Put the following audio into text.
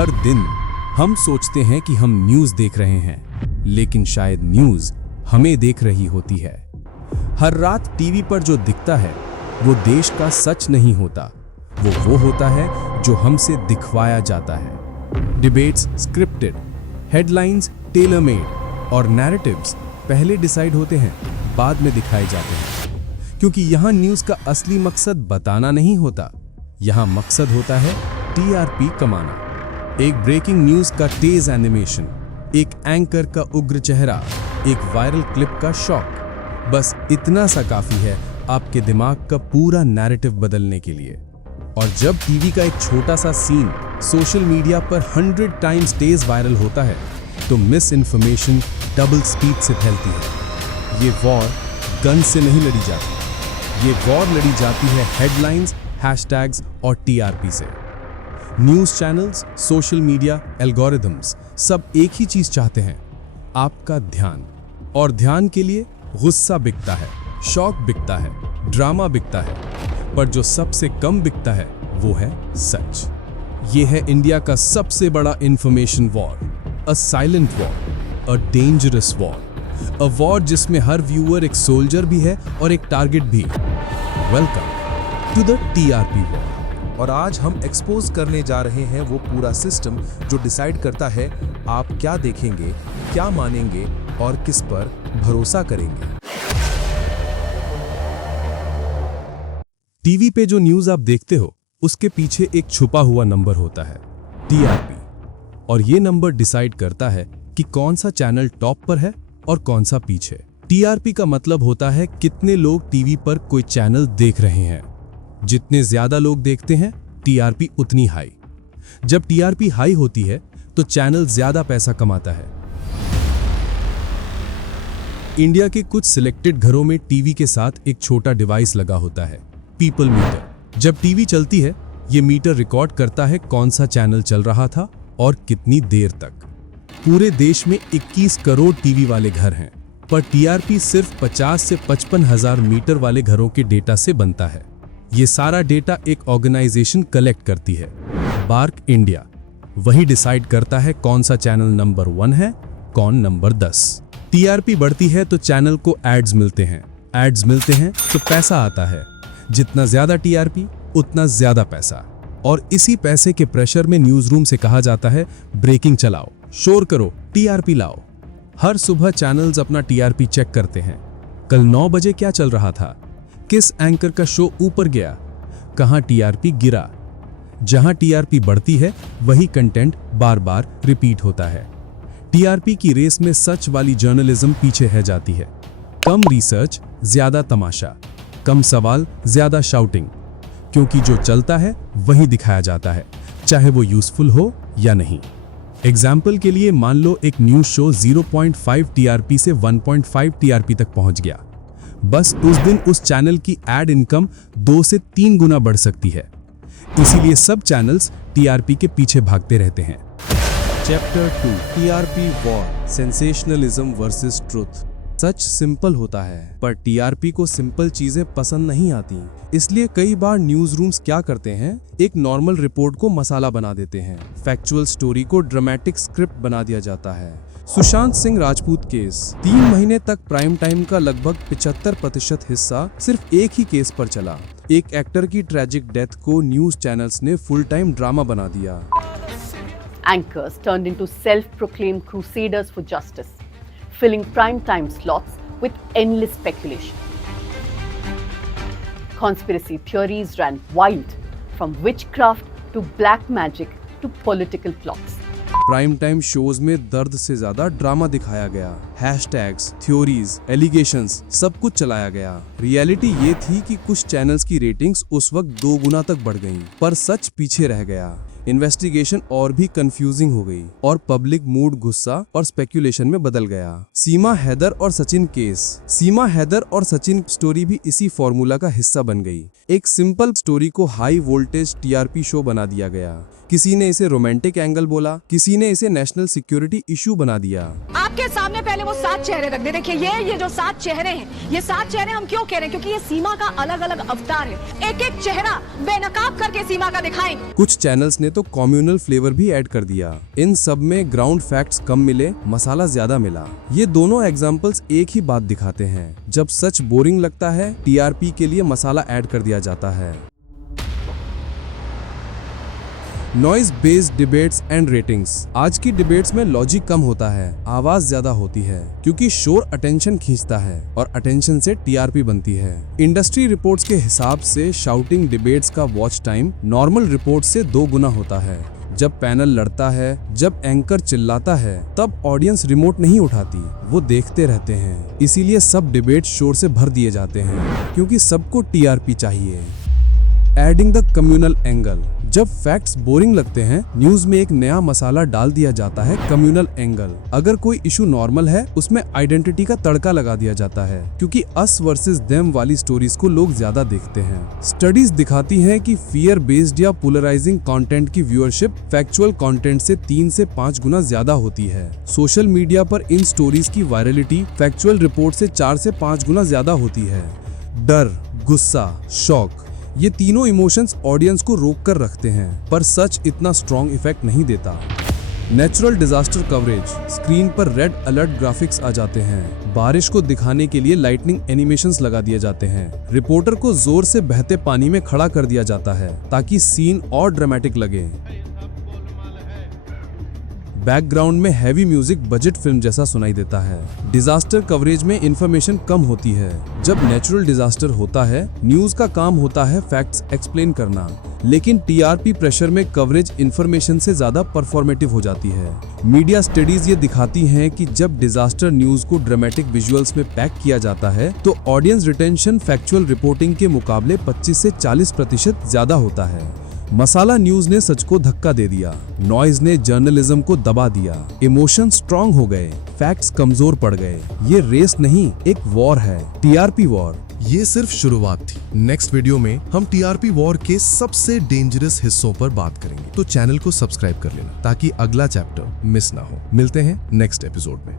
हर दिन हम सोचते हैं कि हम न्यूज़ देख रहे हैं, लेकिन शायद न्यूज़ हमें देख रही होती है। हर रात टीवी पर जो दिखता है वो देश का सच नहीं होता, वो होता है जो हमसे दिखवाया जाता है। Debates scripted, headlines tailor made और नैरेटिव्स पहले डिसाइड होते हैं, बाद में दिखाए जाते हैं। क्योंकि यहाँ न्यूज़ का असली मकसद बताना नहीं होता, यहाँ मकसद होता है टीआरपी कमाना। एक ब्रेकिंग न्यूज़ का तेज एनिमेशन, एक एंकर का उग्र चेहरा, एक वायरल क्लिप का शॉक, बस इतना सा काफी है आपके दिमाग का पूरा नैरेटिव बदलने के लिए। और जब टीवी का एक छोटा सा सीन सोशल मीडिया पर 100 टाइम्स तेज वायरल होता है, तो मिस इन्फॉर्मेशन डबल स्पीड से फैलती है। ये वॉर गन से नहीं लड़ी जाती, ये वॉर लड़ी जाती है हेडलाइंस, हैशटैग्स और टीआरपी से। News channels, social media, algorithms सब एक ही चीज चाहते हैं, आपका ध्यान। और ध्यान के लिए गुस्सा बिकता है, शौक बिकता है, ड्रामा बिकता है, पर जो सबसे कम बिकता है वो है सच। ये है इंडिया का सबसे बड़ा information war, a silent war, a dangerous war, a war जिसमें हर व्यूअर एक सोल्जर भी है और एक टारगेट भी। Welcome to the TRP war. और आज हम एक्सपोज करने जा रहे हैं वो पूरा सिस्टम जो डिसाइड करता है आप क्या देखेंगे, क्या मानेंगे और किस पर भरोसा करेंगे। टीवी पे जो न्यूज़ आप देखते हो उसके पीछे एक छुपा हुआ नंबर होता है, टीआरपी। और ये नंबर डिसाइड करता है कि कौन सा चैनल टॉप पर है और कौन सा पीछे। टीआरपी का मतलब होता है कितने लोग टीवी पर कोई चैनल देख रहे हैं। जितने ज्यादा लोग देखते हैं, टीआरपी उतनी हाई। जब टीआरपी हाई होती है तो चैनल ज्यादा पैसा कमाता है। इंडिया के कुछ सिलेक्टेड घरों में टीवी के साथ एक छोटा डिवाइस लगा होता है, पीपल मीटर। जब टीवी चलती है, ये मीटर रिकॉर्ड करता है कौन सा चैनल चल रहा था और कितनी देर तक। पूरे देश में 21 करोड़ टीवी वाले घर हैं, पर टीआरपी सिर्फ 50 से 55 हजार मीटर वाले घरों के डेटा से बनता है। ये सारा डेटा एक ऑर्गेनाइजेशन कलेक्ट करती है, बार्क इंडिया। वही डिसाइड करता है कौन सा चैनल नंबर 1 है, कौन नंबर 10। टीआरपी बढ़ती है तो चैनल को एड्स मिलते हैं, एड्स मिलते हैं तो पैसा आता है। जितना ज्यादा टीआरपी उतना ज्यादा पैसा। और इसी पैसे के प्रेशर में न्यूज रूम से कहा जाता है ब्रेकिंग चलाओ, शोर करो, टीआरपी लाओ। हर सुबह चैनल्स अपना टीआरपी चेक करते हैं। कल 9 बजे क्या चल रहा था, किस एंकर का शो ऊपर गया, कहां टीआरपी गिरा। जहां टीआरपी बढ़ती है वही कंटेंट बार बार रिपीट होता है। टीआरपी की रेस में सच वाली जर्नलिज्म पीछे है जाती है। कम रिसर्च ज्यादा तमाशा, कम सवाल ज्यादा शाउटिंग। क्योंकि जो चलता है वही दिखाया जाता है, चाहे वो यूजफुल हो या नहीं। एग्जाम्पल के लिए मान लो एक न्यूज शो 0.5 टीआरपी से 1.5 टीआरपी तक पहुंच गया। बस उस दिन उस चैनल की एड इनकम 2 से 3 गुना बढ़ सकती है। इसीलिए सब चैनल्स टीआरपी के पीछे भागते रहते हैं। Chapter 2, TRP war, sensationalism versus truth. सच सिंपल होता है, पर टीआरपी को सिंपल चीजें पसंद नहीं आती। इसलिए कई बार न्यूज रूम्स क्या करते हैं, एक नॉर्मल रिपोर्ट को मसाला बना देते हैं, फैक्चुअल स्टोरी को ड्रामेटिक स्क्रिप्ट बना दिया जाता है। सुशांत सिंह राजपूत केस, 3 महीने तक प्राइम टाइम का लगभग 75% हिस्सा सिर्फ एक ही केस पर चला। एक एक्टर की ट्रेजिक डेथ को न्यूज चैनल्स ने फुल टाइम ड्रामा बना दिया। Anchors turned into self-proclaimed crusaders for justice, filling prime-time slots with endless speculation. Conspiracy theories ran wild, from witchcraft to black magic to political plots. Prime time shows में दर्द से ज्यादा drama दिखाया गया। Hashtags, theories, allegations सब कुछ चलाया गया। रियलिटी ये थी कि कुछ चैनल्स की रेटिंग्स उस वक्त 2 गुना तक बढ़ गईं, पर सच पीछे रह गया। इन्वेस्टिगेशन और भी कंफ्यूजिंग हो गई और पब्लिक मूड गुस्सा और स्पेकुलेशन में बदल गया। सीमा हैदर और सचिन केस, सीमा हैदर और सचिन स्टोरी भी इसी फॉर्मूला का हिस्सा बन गई। एक सिंपल स्टोरी को हाई वोल्टेज टीआरपी शो बना दिया गया। किसी ने इसे रोमांटिक एंगल बोला, किसी ने इसे नेशनल सिक्योरिटी इशू बना दिया। उनके सामने पहले वो 7 चेहरे रख दे। देखिए ये जो 7 चेहरे हैं, ये 7 चेहरे हम क्यों कह रहे हैं, क्योंकि ये सीमा का अलग अलग अवतार है। एक एक चेहरा बेनकाब करके सीमा का दिखाएंगे। कुछ चैनल्स ने तो कम्युनल फ्लेवर भी ऐड कर दिया। इन सब में ग्राउंड फैक्ट्स कम मिले, मसाला ज्यादा मिला। ये दोनों एग्जाम्पल्स एक ही बात दिखाते हैं, जब सच बोरिंग लगता है, टीआरपी के लिए मसाला ऐड कर दिया जाता है। Noise based debates and ratings. आज की डिबेट्स में लॉजिक कम होता है, आवाज ज्यादा होती है, क्योंकि शोर अटेंशन खींचता है और अटेंशन से टीआरपी बनती है। इंडस्ट्री रिपोर्ट्स के हिसाब से शाउटिंग डिबेट्स का वॉच टाइम नॉर्मल रिपोर्ट से 2 गुना होता है। जब पैनल लड़ता है, जब एंकर चिल्लाता है, तब ऑडियंस रिमोट नहीं उठाती, वो देखते रहते हैं। इसीलिए सब डिबेट शोर से भर दिए जाते हैं, क्योंकि सबको टीआरपी चाहिए। Adding the communal angle. जब फैक्ट्स बोरिंग लगते हैं, न्यूज में एक नया मसाला डाल दिया जाता है, कम्युनल एंगल। अगर कोई इशू नॉर्मल है, उसमें आइडेंटिटी का तड़का लगा दिया जाता है, क्योंकि अस वर्सेस देम वाली स्टोरीज को लोग ज्यादा देखते हैं। स्टडीज दिखाती हैं कि फियर बेस्ड या पोलराइजिंग कंटेंट की व्यूअरशिप फैक्चुअल कंटेंट से 3 से 5 गुना ज्यादा होती है। सोशल मीडिया पर इन स्टोरीज की वायरलिटी फैक्चुअल रिपोर्ट से 4 से 5 गुना ज्यादा होती है। डर, गुस्सा, शॉक, ये तीनों इमोशंस ऑडियंस को रोक कर रखते हैं, पर सच इतना स्ट्रॉन्ग इफेक्ट नहीं देता। Natural disaster coverage. स्क्रीन पर रेड अलर्ट ग्राफिक्स आ जाते हैं। बारिश को दिखाने के लिए लाइटनिंग एनिमेशंस लगा दिए जाते हैं। रिपोर्टर को जोर से बहते पानी में खड़ा कर दिया जाता है, ताकि सीन और ड्रामेटिक लगे। बैकग्राउंड में हैवी म्यूजिक बजट फिल्म जैसा सुनाई देता है। डिजास्टर कवरेज में इंफॉर्मेशन कम होती है। जब नेचुरल डिजास्टर होता है, न्यूज का काम होता है फैक्ट्स एक्सप्लेन करना, लेकिन टीआरपी प्रेशर में कवरेज इंफॉर्मेशन से ज्यादा परफॉर्मेटिव हो जाती है। मीडिया स्टडीज ये दिखाती हैं कि जब डिजास्टर न्यूज को ड्रामेटिक विजुअल्स में पैक किया जाता है, तो ऑडियंस रिटेंशन फैक्चुअल रिपोर्टिंग के मुकाबले 25 से 40% ज्यादा होता है। मसाला न्यूज ने सच को धक्का दे दिया, नॉइज ने जर्नलिज्म को दबा दिया, इमोशन स्ट्रॉन्ग हो गए, फैक्ट्स कमजोर पड़ गए। ये रेस नहीं, एक वॉर है, टीआरपी वॉर। ये सिर्फ शुरुआत थी। नेक्स्ट वीडियो में हम टीआरपी वॉर के सबसे डेंजरस हिस्सों पर बात करेंगे, तो चैनल को सब्सक्राइब कर लेना ताकि अगला चैप्टर मिस ना हो। मिलते हैं नेक्स्ट एपिसोड में।